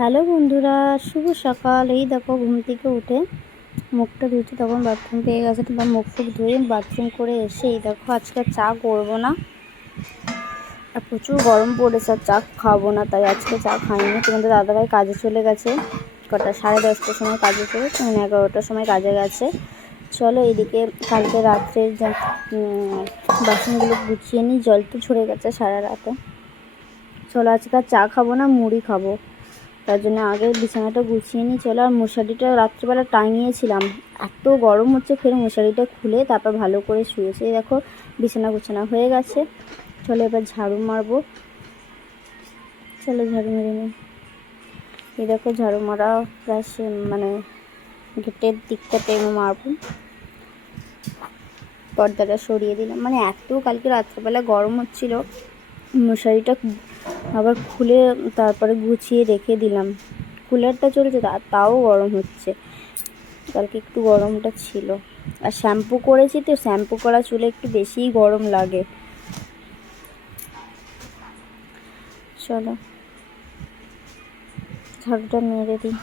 Hello বন্ধুরা, শুভ সকাল। এই দেখো, ঘুম থেকে উঠে মুখটা ধুয়েছি, তখন বাথরুম পেয়ে গেছে তোমার মুখ ফুক ধুয়ে বাথরুম করে এসে এই দেখো, আজকে চা করব না। আর প্রচুর গরম পড়েছে, আর চা খাব না, তাই আজকে চা খাইনি। তোমাদের দাদাভাই কাজে চলে গেছে, কটা, সাড়ে দশটার সময় কাজে চলে মানে এগারোটার সময় কাজে গেছে। চলো এদিকে কালকে রাত্রে বাসনগুলো গুছিয়ে নিই, জল তো ঝরে গেছে সারা রাতে। চলো আজকে চা খাব না, মুড়ি খাব। তার জন্য আগে বিছানাটা গুছিয়ে নিয়ে চলো। আর মশারিটা রাত্রিবেলা টাঙিয়েছিলাম। এত গরম হচ্ছে, ফের মশারিটা খুলে তারপর ভালো করে শুয়েছে। দেখো, বিছানা গুছানা হয়ে গেছে। চলো এবার ঝাড়ু মারবো। চলো ঝাড়ু মেরে নিই। এই দেখো, ঝাড়ু মারা প্রায় সে মানে গেটের দিকটাতে আমি মারবো। পর্দাটা সরিয়ে দিলাম। মানে এত কালকে রাত্রেবেলা গরম হচ্ছিল, মশারিটা আবার খুলে তারপরে গুছিয়ে রেখে দিলাম। কুলারটা চলছে তাও গরম হচ্ছে। কালকে একটু গরমটা ছিল। আর শ্যাম্পু করেছি তো, শ্যাম্পু করা চুলে একটু বেশিই গরম লাগে। চলো। ঝাড়ুটা মেরে দিই।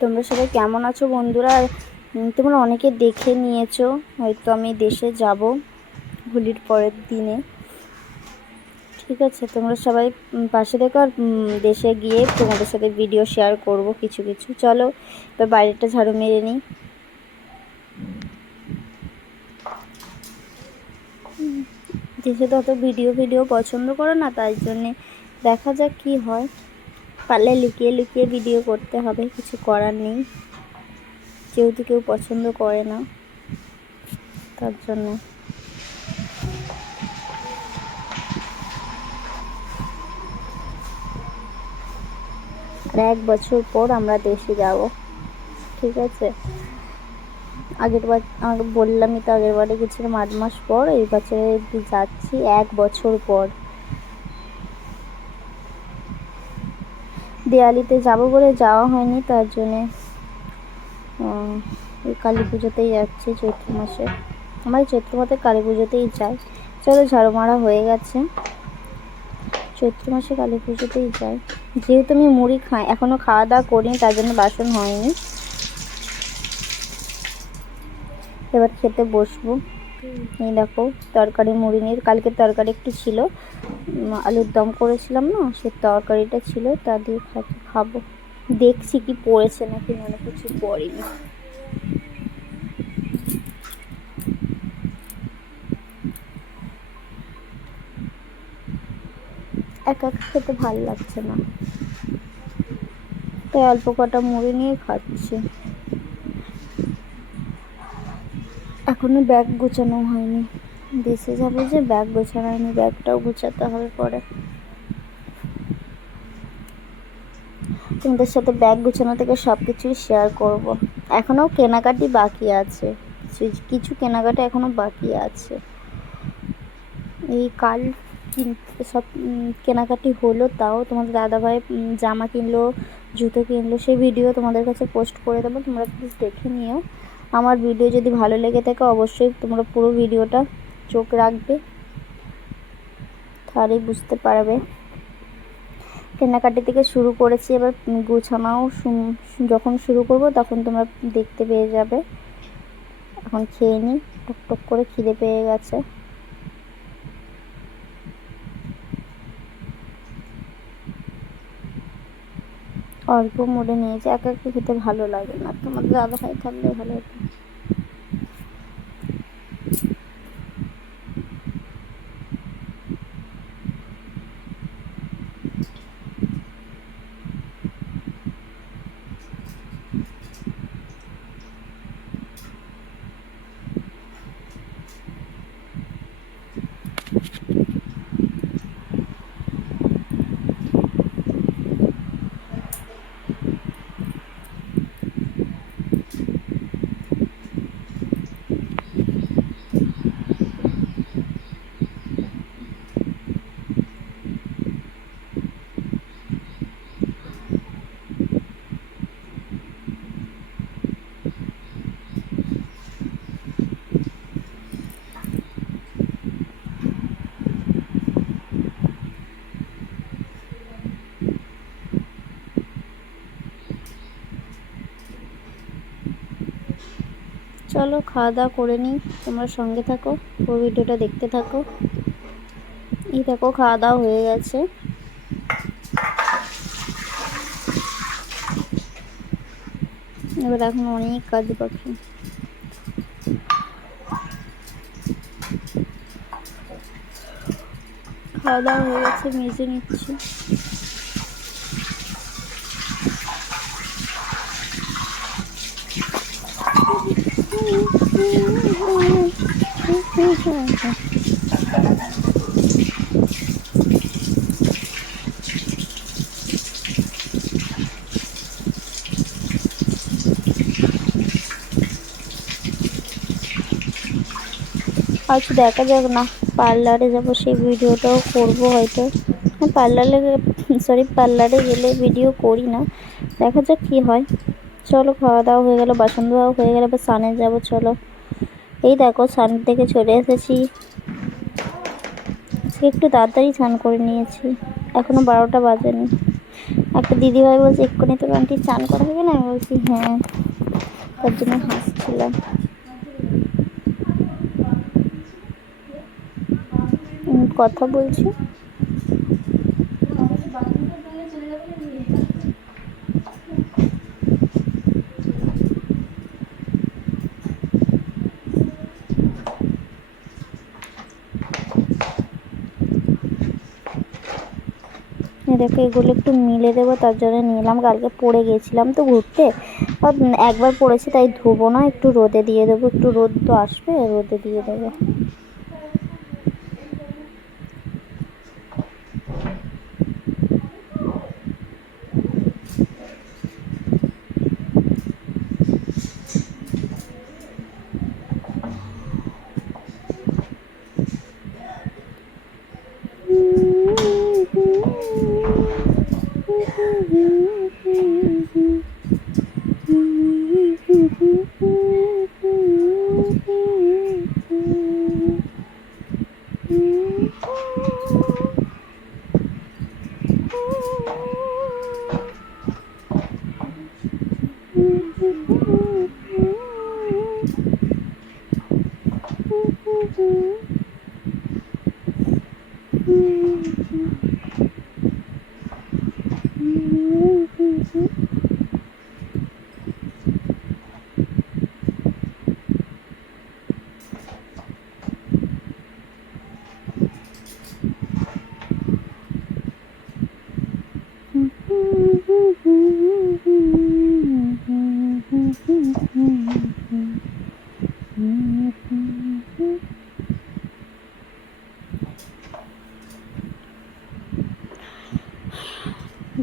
তোমরা সবাই কেমন আছো বন্ধুরা? তোমরা অনেকে দেখে নিয়েছো, হয়তো আমি দেশে যাব হোলির পরের দিনে। ঠিক আছে, তোমরা সবাই পাশে দেখো আর দেশে গিয়ে তোমাদের সাথে ভিডিও শেয়ার করব কিছু কিছু। চলো, এবার বাইরেটা ঝাড়ু মেরে নিই। দেশে তো অত ভিডিও ভিডিও পছন্দ করো না, তাই জন্যে দেখা যাক কি হয়। পারলে লুকিয়ে লুকিয়ে ভিডিও করতে হবে, কিছু করার নেই। যেহেতু কেউ পছন্দ করে না। তার জন্য। এক বছর পর আমরা দেশে যাব, ঠিক আছে? আগের বার বললামই তো আগের বারে গেছিলাম আট মাস পর এই বছরে যাচ্ছি এক বছর পর। দেয়ালিতে যাব বলে যাওয়া হয়নি, তার জন্যে এই কালী পুজোতেই যাচ্ছি, চৈত্র মাসে। আমার চৈত্র মাসে কালী পুজোতেই যাই। চলো ঝাড়ু মারা হয়ে গেছে। চৈত্র মাসে কালী পুজোতেই যাই। যেহেতু আমি মুড়ি খাই এখনও খাওয়া দাওয়া করিনি, তার জন্য বাসন হয়নি। এবার খেতে বসবো। এই দেখো, তরকারি মুড়ি নিয়ে, কালকে তরকারি একটু ছিল। আলুর দম করেছিলাম না, সে তরকারিটা ছিল, তা দিয়ে খাব। দেখছি কি পড়েছে নাকি, মনে কিছু পড়েনি। একা খেতে ভালো লাগছে না। তাই অল্প কটা মুড়ি নিয়ে খাচ্ছি। এখনও ব্যাগ গোছানো হয়নি। দেশে যাব যে ব্যাগ গোছানো হয়নি ব্যাগটাও গোছাতে হবে পরে। তোমাদের সাথে ব্যাগ গুছানো থেকে সব কিছুই শেয়ার করব। এখনও কেনাকাটি বাকি আছে। কিছু কেনাকাটা এখনও বাকি আছে। এই কাল কিনতে সব কেনাকাটি হলো তাও তোমাদের দাদাভাই জামা কিনলো, জুতো কিনলো, সেই ভিডিও তোমাদের কাছে পোস্ট করে দেবো, তোমরা প্লিজ দেখে নিও। আমার ভিডিও যদি ভালো লেগে থাকে অবশ্যই তোমরা পুরো ভিডিওটা চোখ রাখবে, তাহলেই বুঝতে পারবে। কেনাকাটি থেকে শুরু করেছি, এবার গুছানাও যখন শুরু করব তখন তোমরা দেখতে পেয়ে যাবে। এখন খেয়ে নিই টক টক করে খিদে পেয়ে গেছে। অল্প মোড়ে নিয়েছি একা একা খেতে ভালো লাগে না। তোমাদের দাদা ভাই থাকলে ভালো হতো। চলো খাওয়া দাওয়া করে নিই। তোমরা সঙ্গে থাকো, পুরো ভিডিওটা দেখতে থাকো। এই দেখো, খাওয়া দাওয়া হয়ে গেছে। এবার এখন অনেক কাজ বাকি। খাওয়া দাওয়া হয়ে গেছে, মেজে নিচ্ছি। আজ দেখা যাক না। পার্লারে যাব, সেই ভিডিওটাও করব হয়তো। পার্লারে, সরি, পার্লারে গেলে ভিডিও করি না। দেখা যাক কী হয়। চলো খাওয়া দাওয়া হয়ে গেল, বাসন ধোয়াও হয়ে গেলে, এবার সানে যাব, চলো। এই দেখো সান থেকে চলে এসেছি। আজকে একটু তাড়াতাড়ি স্নান করে নিয়েছি। এখনও বারোটা বাজেনি। একটা দিদিভাই বলছে, এক্ষুনি তোর আন্টি চান করা হবে না আমি বলছি হ্যাঁ। তার জন্য হাসছিলাম। কথা বলছি। দেখো, এগুলো একটু মিলে দেবো, তার জন্য নিলাম। কালকে পড়ে গেছিলাম তো ঘুরতে। একবার পড়েছি, তাই ধুবো না, একটু রোদে দিয়ে দেবো, একটু রোদ তো আসবে, রোদে দিয়ে দেবো।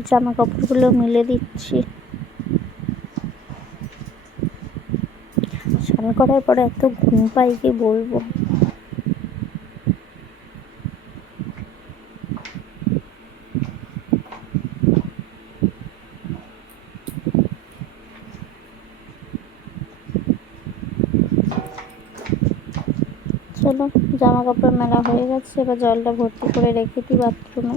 জামা কাপড়গুলো মিলে দিচ্ছি। স্নান করার পরে এত ঘুম পাই কি বলব? চলো জামা কাপড় মেলা হয়ে গেছে, এবার জলটা ভর্তি করে রেখে দিই বাথরুমে।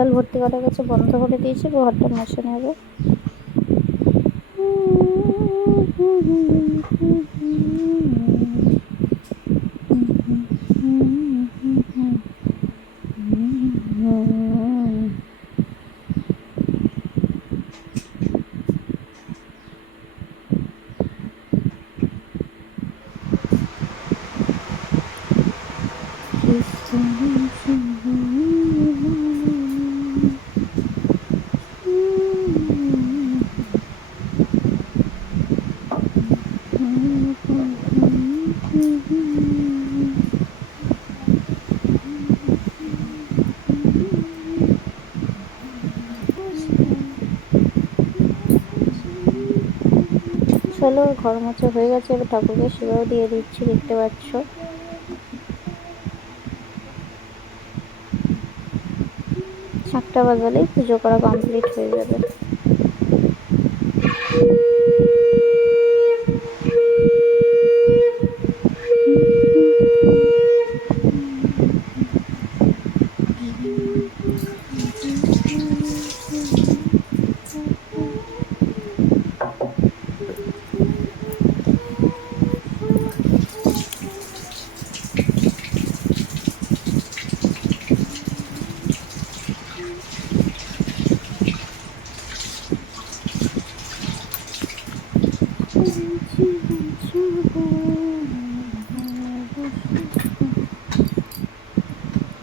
জল ভর্তি করা গেছে বন্ধ করে দিয়েছি ঘরটা মুছে নেব। চলো ঘর মোছা হয়ে গেছে, এবার ঠাকুরকে সেবাও দিয়ে দিচ্ছি, দেখতে পাচ্ছ? সাতটা বাজালেই পুজো করা কমপ্লিট হয়ে যাবে।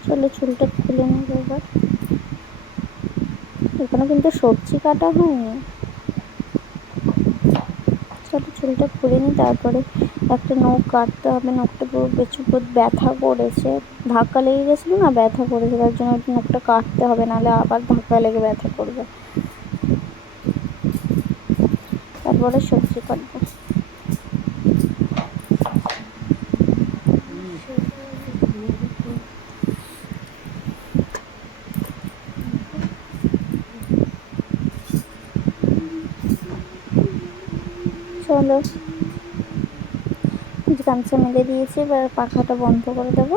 চলো চুলটা খুলে নেব এবার। এখানে কিন্তু সবজি কাটা হয়নি। চলো চুলটা খুলে নিই, তারপরে একটা নখ কাটতে হবে, নখটা পুরো পেছু ব্যথা করেছে। ধাক্কা লেগে গেছিল না? ব্যথা করেছে, তার জন্য নখটা কাটতে হবে, নাহলে আবার ধাক্কা লেগে ব্যথা করবে। তারপরে সবজি কাটবো চলো। গামছা মেলে দিয়েছি এবার পাখাটা বন্ধ করে দেবো।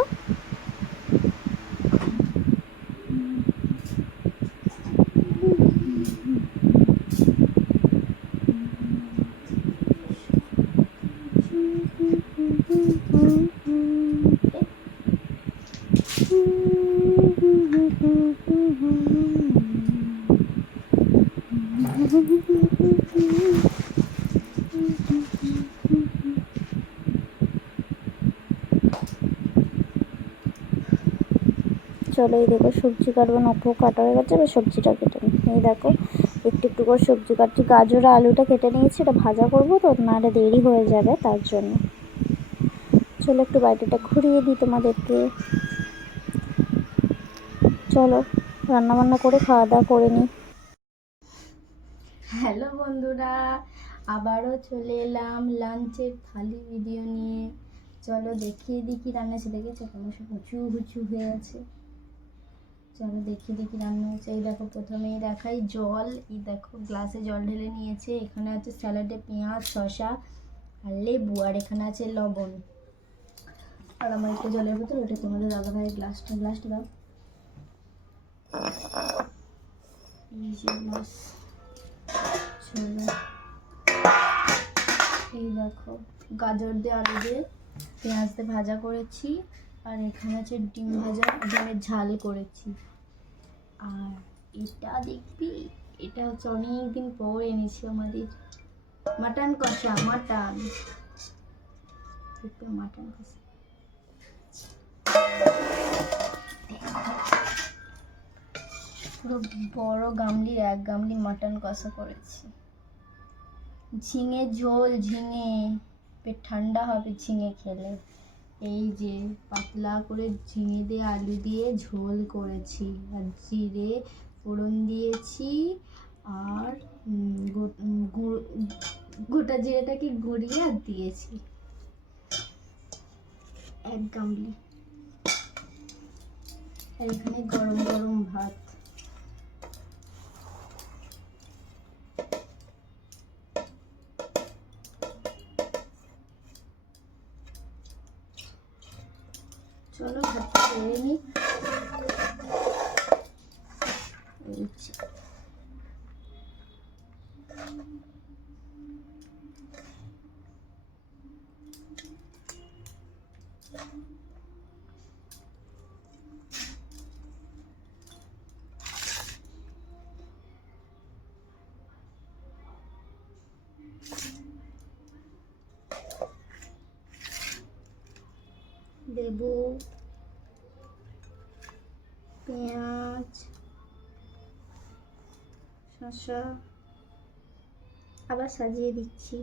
চলো এই দেখো, সবজি কাটবো, নখও কাটা হয়ে গেছে, এবার সবজিটা কেটে নিই। এই দেখো, একটু একটু করে সবজি কাটছি। গাজর, আলুটা কেটে নিয়েছি, এটা ভাজা করব তো না এটা দেরি হয়ে যাবে তার জন্য। চলো একটু বাড়িটা ঘুরিয়ে দিই তোমাদেরকে। চলো রান্না বান্না করে খাওয়া দাওয়া করে নিই। হ্যালো বন্ধুরা, আবারও চলে এলাম লাঞ্চের থালি ভিডিও নিয়ে। চলো দেখিয়ে দিই কি রান্না দেখেছ? কেমন সব উঁচু উঁচু হয়ে আছে। দেখিয়ে দিই কি রান্না হয়েছে। এই দেখো, প্রথমেই দেখাই জল। এই দেখো, গ্লাসে জল ঢেলে নিয়েছে। এখানে আছে স্যালাডে, পেঁয়াজ, শসা আর লেবু, আর এখানে আছে লবণ। আর আমার একটা জলের বোতল, ওটা তোমাদের দাদা ভাই গ্লাসটা গ্লাসটা দাও এই দেখো, গাজর দিয়ে আলু দিয়ে পেঁয়াজ দিয়ে ভাজা করেছি। আর এখানে আছে ডিম ভাজা, ডিমের ঝাল করেছি। আর এটা দেখবি, এটা হচ্ছে অনেক দিন পর এনেছি আমাদের মাটন কষা মাটন দেখবে মাটন কষা। পুরো বড় গামলির, এক গামলি মাটন কষা করেছি। ঝিঙে ঝোল, ঝিঙে। ঠান্ডা হবে ঝিঙে খেলে। এই যে পাতলা করে ঝিঙে দিয়ে আলু দিয়ে ঝোল করেছি। আর জিরে ফোড়ন দিয়েছি আর গোটা জিরেটাকে গুঁড়িয়ে আর দিয়েছি। এক গামলি। এখানে গরম গরম ভাত। চলো ভাতটা বেড়ে নিই লেবু পেঁয়াজ শসা আবার সাজিয়ে দিচ্ছি।